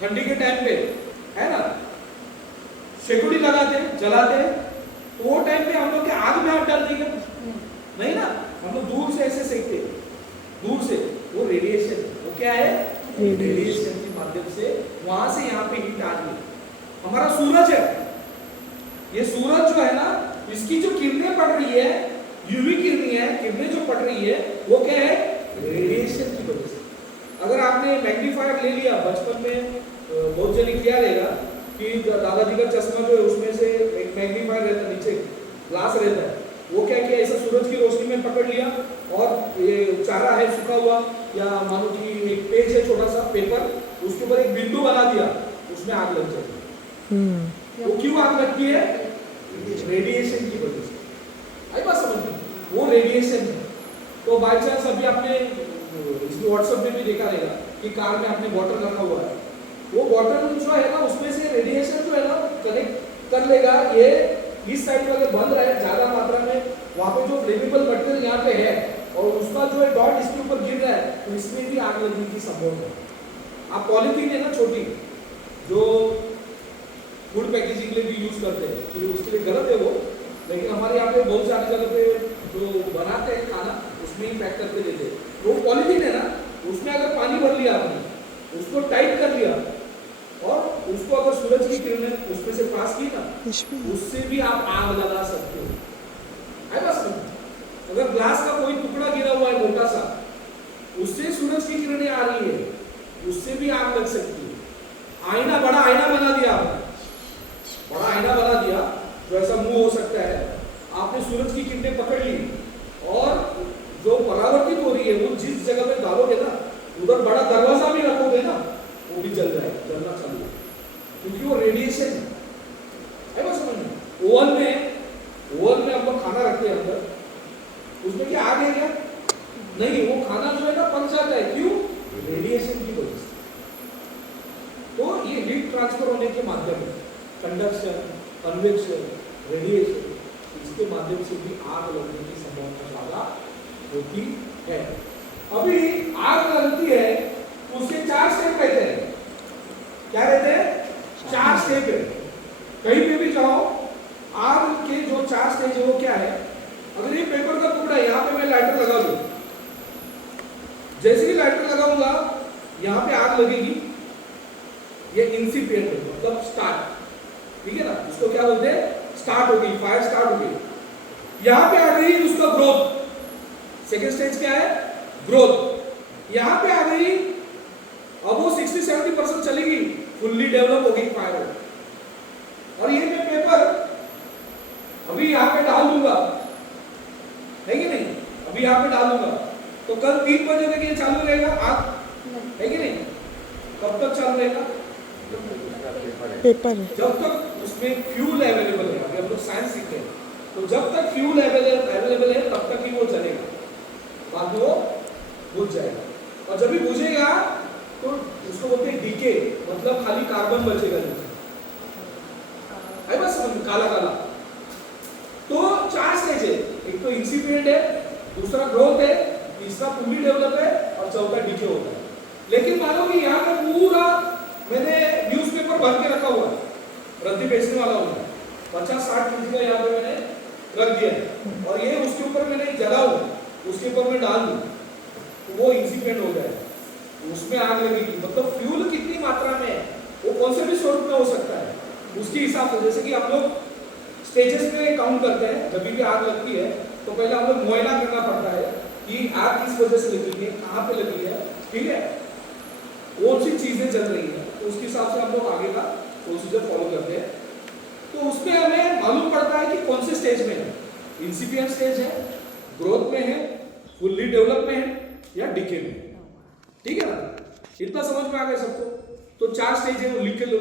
ठंडी के टाइम पे है ना, शेकोड़ी लगाते जलाते, तो वो टाइम पे हम लोग के आग में हाथ डाल देंगे नहीं ना, हम लोग दूर से ऐसे सेकते, दूर से, वो रेडिएशन, वो क्या है, रेडिएशन के माध्यम से वहां से यहाँ पे हीट आ रही है। हमारा सूरज है, ये सूरज जो है ना, इसकी जो किरणें पड़ रही है, यूवी किरणें है, किरणें जो पड़ रही है, वो क्या है, रेडिएशन की वजह से। अगर आपने मैग्नीफायर ले लिया, बचपन में बहुत जने किया रहेगा कि दादाजी का चश्मा जो है उसमें से एक मैग्नीफायर रहता है, नीचे ग्लास रहता है, वो क्या किया, ऐसा सूरज की रोशनी में पकड़ लिया और ये चारा है सूखा हुआ, या मानो कि एक पेज है छोटा सा पेपर, उसके ऊपर एक बिंदु बना दिया, उसमें आग लग जाती है। वो क्यों आग लगती है, रेडिएशन की वजह से। आई बात समझ में, वो रेडिएशन है। तो बाय चांस अभी आपने इसमें व्हाट्सएप में भी देखा रहेगा कि कार में आपने बॉटल रखा हुआ है, वो बॉटल जो है ना, उसमें से रेडिएशन जो है ना कनेक्ट कर लेगा, ये इस साइड वाले बंद रहा है ज्यादा मात्रा में, वहां पे जो फ्लेमेबल मटेरियल यहाँ पे है और उसका जो है डॉट इसके ऊपर गिर रहा है, तो इसमें भी आग लगने की संभावना है। आप पॉलीथीन है ना छोटी, जो फूड पैकेजिंग के लिए भी यूज करते हैं, तो उसके लिए गलत है वो, लेकिन हमारे यहाँ पे बहुत सारी जगह पे जो बनाते हैं खाना, उसमें ही पैक करके देते हैं। वो पॉलीथीन है ना, उसमें अगर पानी भर लिया आपने, उसको टाइट कर लिया और उसको अगर सूरज की किरणें उसमें से पास की ना, उससे भी आप आग लगा सकते हो। है बस, अगर ग्लास का कोई टुकड़ा गिरा हुआ है मोटा सा, उससे सूरज की किरणें आ रही है, उससे भी आग लग सकती है। आईना, बड़ा आईना बना दिया आपने, बड़ा आईना बना दिया जो ऐसा मुंह हो सकता है, आपने सूरज की किरणें पकड़ ली और जो परावर्तित हो रही है वो जिस जगह पे डालोगे ना, उधर बड़ा दरवाजा भी रखोगे ना, वो भी जल जाएगा, जलना चालू है, क्योंकि वो रेडिएशन है। बस समझ में, ओवन में हम लोग खाना रखते हैं अंदर, उसमें क्या आग है क्या, नहीं, वो खाना जो है ना पक जाता है, क्यों, रेडिएशन की वजह से। तो ये हीट ट्रांसफर होने के माध्यम से, कंडक्शन, कन्वेक्शन, रेडिएशन, इसके माध्यम से भी आग लगने की संभावना ज्यादा होती है। अभी आग लगती है तो उसके 4 स्टेप रहते हैं। क्या रहते हैं, 4 स्टेप है। कहीं पे भी जाओ, आग के जो 4 स्टेज है वो क्या है, अगर ये पेपर का टुकड़ा है, यहाँ पे मैं लाइटर लगा दूं, जैसे ही लाइटर लगाऊंगा यहाँ पे आग लगेगी, ये इंसिपिएंट है, मतलब स्टार्ट, ठीक है ना, उसको क्या बोलते हैं, स्टार्ट हो गई, फायर स्टार्ट हो गई। यहाँ पे आ गई उसका ग्रोथ, सेकेंड स्टेज क्या है, ग्रोथ। यहाँ पे आ गई, अब वो 60-70% चलेगी, फुल्ली डेवलप हो गई फायर। और ये मैं पेपर अभी यहाँ पे डाल दूंगा, है कि नहीं, अभी यहाँ पे डाल दूंगा, तो कल 3 बजे तक ये चालू रहेगा आग, है कि नहीं, कब तक चालू रहेगा, पेपर जब तक उसमें फ्यूल अवेलेबल है। अभी हम लोग साइंस सीखते हैं, तो जब तक फ्यूल अवेलेबल है तब तक ही वो चलेगा, बाद में वो बुझ जाएगा। और जब भी बुझेगा तो उसको बोलते हैं डीके, मतलब खाली कार्बन बचेगा, है बस काला काला। तो 4 स्टेज है, एक तो इंसिपिएंट है, दूसरा ग्रोथ है, तीसरा फुल्ली डेवलप है और चौथा डीके होता है। लेकिन मानो कि यहाँ पे पूरा मैंने न्यूज़पेपर भर के रखा हुआ है, रद्दी बेचने वाला हूँ, 50-60 केजी का यहाँ पे मैंने रख दिया है, और ये उसके ऊपर मैंने जलाऊं, उसके ऊपर मैं डाल दूं, तो वो इंसिपिएंट हो जाए, उसमें आग लगेगी। मतलब फ्यूल कितनी मात्रा में है, वो कौन से भी स्वरूप में हो सकता है, उसके हिसाब से। जैसे कि हम लोग स्टेजेस पे काउंट करते हैं, जब भी आग लगती है तो पहले हम लोग मुआयना करना पड़ता है कि आग किस वजह से लगी है, कहाँ पे लगी है, ठीक है, कौन सी चीजें जल रही है, तो उसके हिसाब से हम लोग आगे का प्रोसीजर फॉलो करते हैं। तो उसमें हमें मालूम पड़ता है कि कौन से स्टेज में है, इंसिपिएंट स्टेज है, ग्रोथ में है, फुल्ली डेवलप में है, या डिके में है, ठीक है ना। इतना समझ में आ गया सबको। तो 4 स्टेज है, वो लिख के लो,